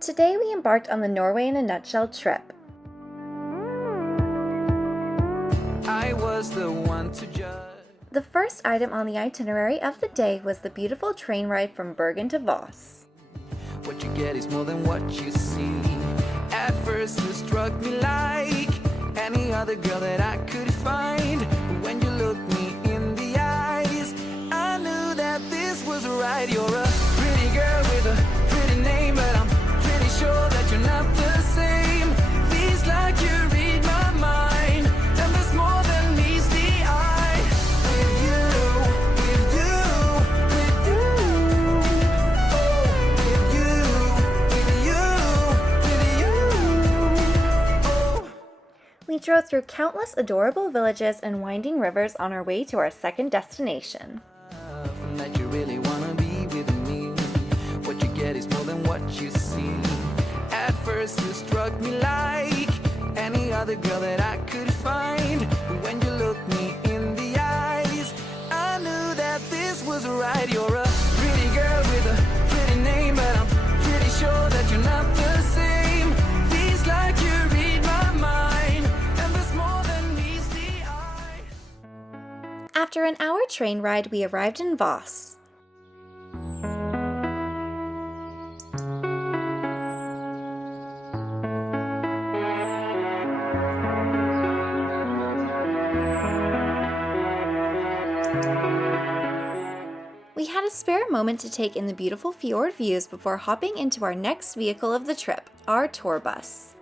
Today we embarked on the Norway in a Nutshell trip. I was the one to judge. The first item on the itinerary of the day was the beautiful train ride from Bergen to Voss. What you get is more than what you see. At first you struck me like any other girl that I could find. When you looked me in the eyes, I knew that this was right. You're a pretty girl with a pretty name, but I'm pretty sure that you're not the same. Feels like you read my mind, and there's more than meets the eye. With you, with you, with you. Oh, with you, with you, with you. Oh. We drove through countless adorable villages and winding rivers on our way to our second destination. That you really wanna be with me. What you get is more than what you see. At first you struck me like any other girl that I could find. When you looked me in the eyes, I knew that this was right. You're a pretty girl with a pretty name, but I'm pretty sure that you're not the same. Feels like you read my mind, and there's more than meets the eye. After an hour train ride, we arrived in Voss. We had a spare moment to take in the beautiful fjord views before hopping into our next vehicle of the trip, our tour bus.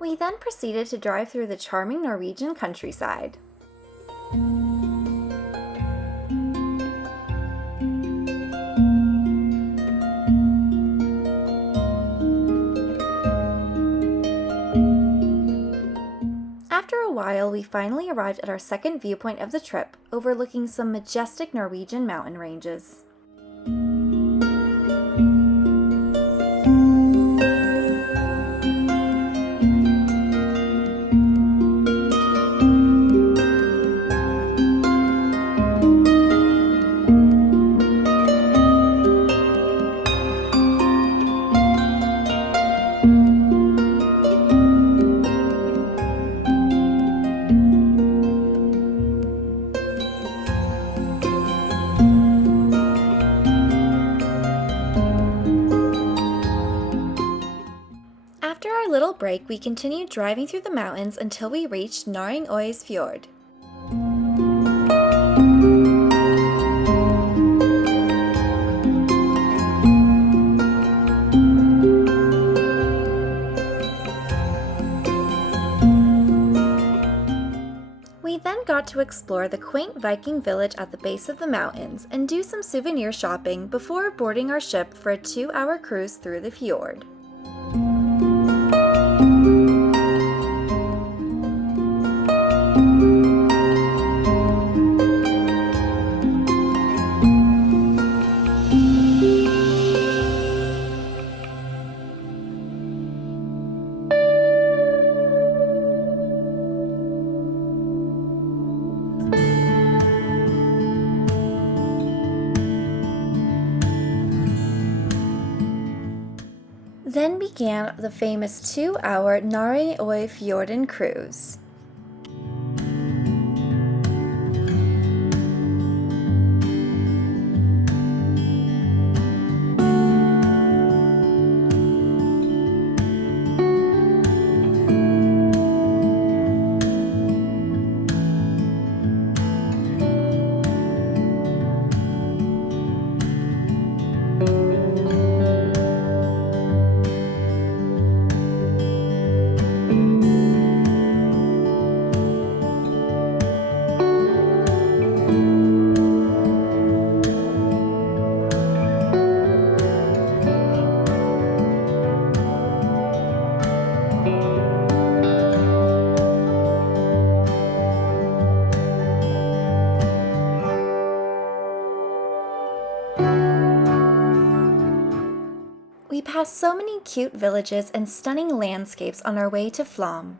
We then proceeded to drive through the charming Norwegian countryside. After a while, we finally arrived at our second viewpoint of the trip, overlooking some majestic Norwegian mountain ranges. After our little break, we continued driving through the mountains until we reached Næringøyfjord. We then got to explore the quaint Viking village at the base of the mountains and do some souvenir shopping before boarding our ship for a 2-hour cruise through the fjord. Then began the famous 2-hour Næringøyfjorden cruise. We passed so many cute villages and stunning landscapes on our way to Flåm.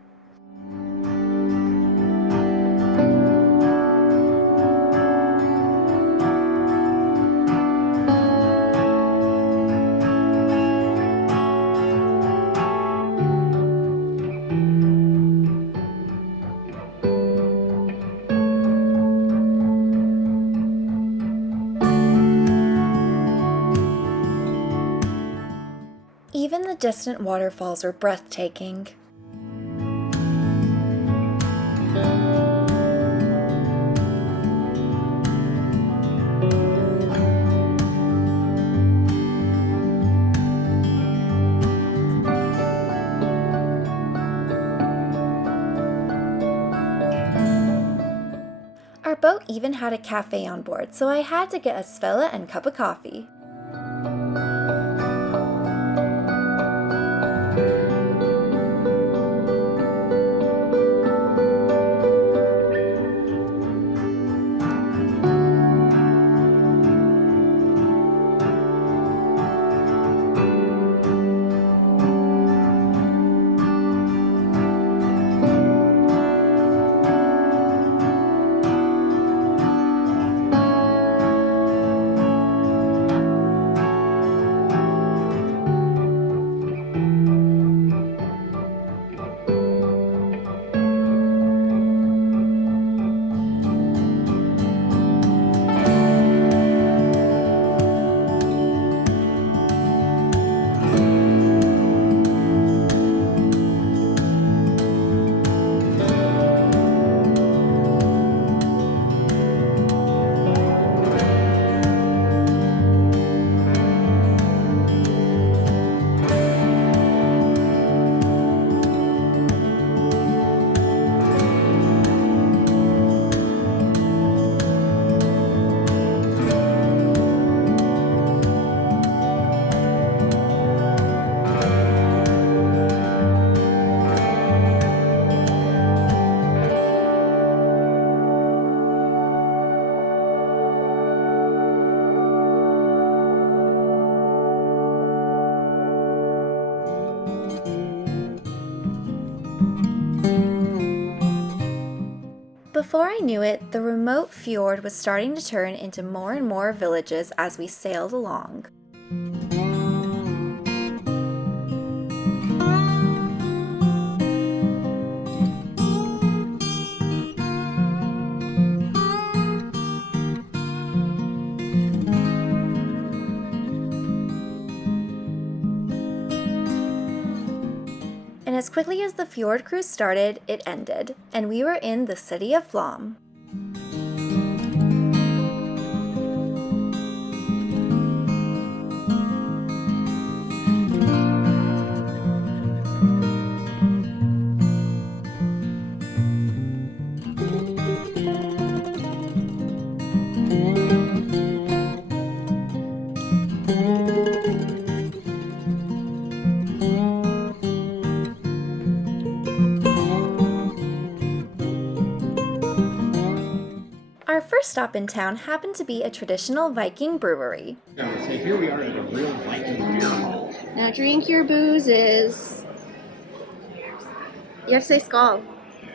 Even the distant waterfalls were breathtaking. Our boat even had a cafe on board, so I had to get a svele and cup of coffee. Before I knew it, the remote fjord was starting to turn into more and more villages as we sailed along. And as quickly as the fjord cruise started, it ended, and we were in the city of Flåm. Our first stop in town happened to be a traditional Viking brewery. So here we are at a real Viking beer hall. Now drink your boozes. You have to say skål.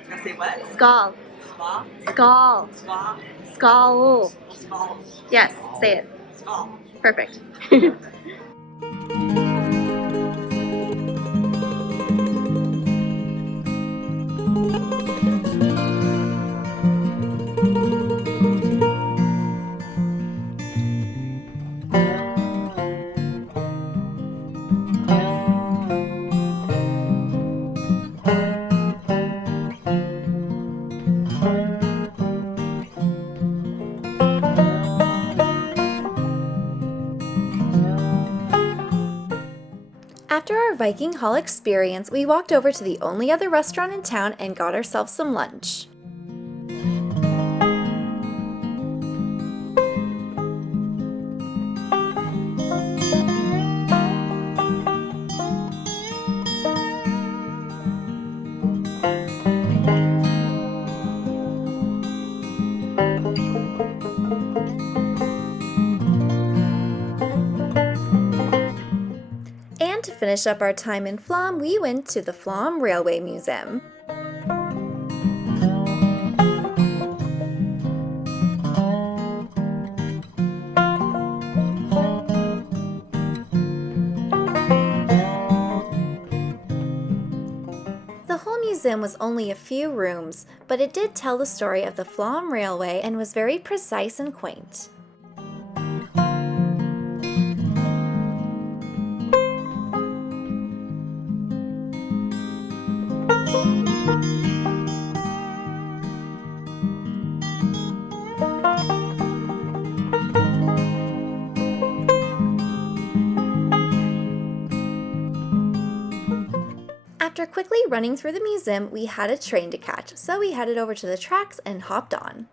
I say what? Skål. Spa? Skål. Spa? Skål. Spa? Yes, say it. Spa? Perfect. After our Viking Hall experience, we walked over to the only other restaurant in town and got ourselves some lunch. to finish up our time in Flåm, we went to the Flåm Railway Museum. The whole museum was only a few rooms, but it did tell the story of the Flåm Railway and was very precise and quaint. After quickly running through the museum, we had a train to catch, so we headed over to the tracks and hopped on.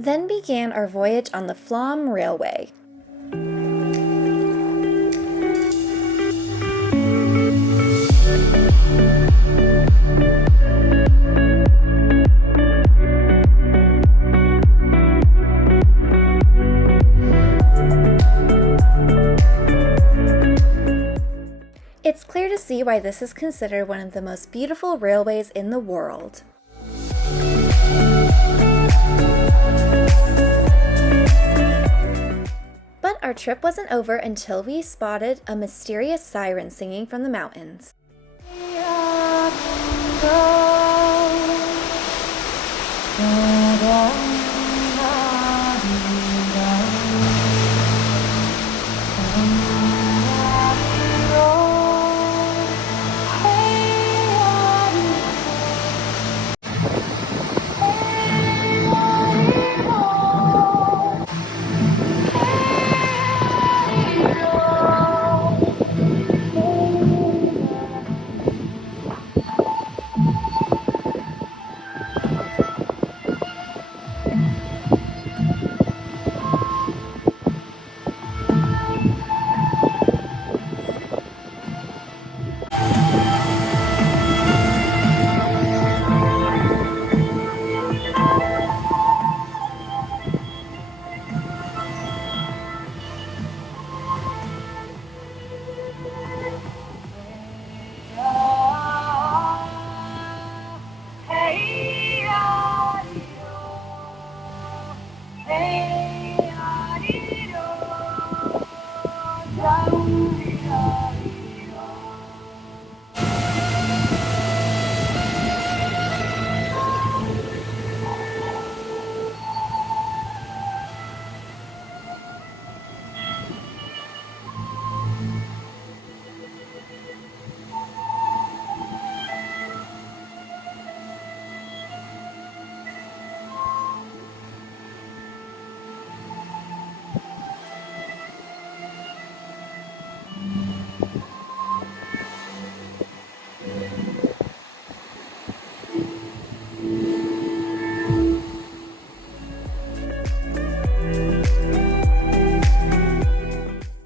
Then began our voyage on the Flåm Railway. It's clear to see why this is considered one of the most beautiful railways in the world. But our trip wasn't over until we spotted a mysterious siren singing from the mountains.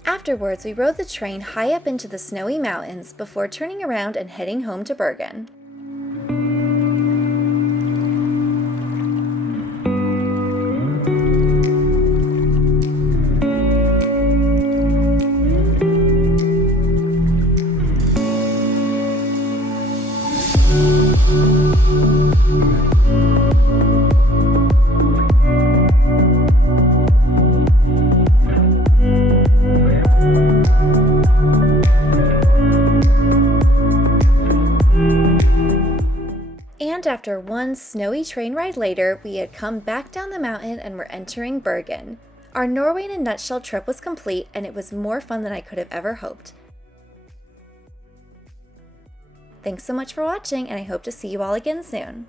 Afterwards, we rode the train high up into the snowy mountains before turning around and heading home to Bergen. And after one snowy train ride later, we had come back down the mountain and were entering Bergen. Our Norway in a nutshell trip was complete, and it was more fun than I could have ever hoped. Thanks so much for watching, and I hope to see you all again soon.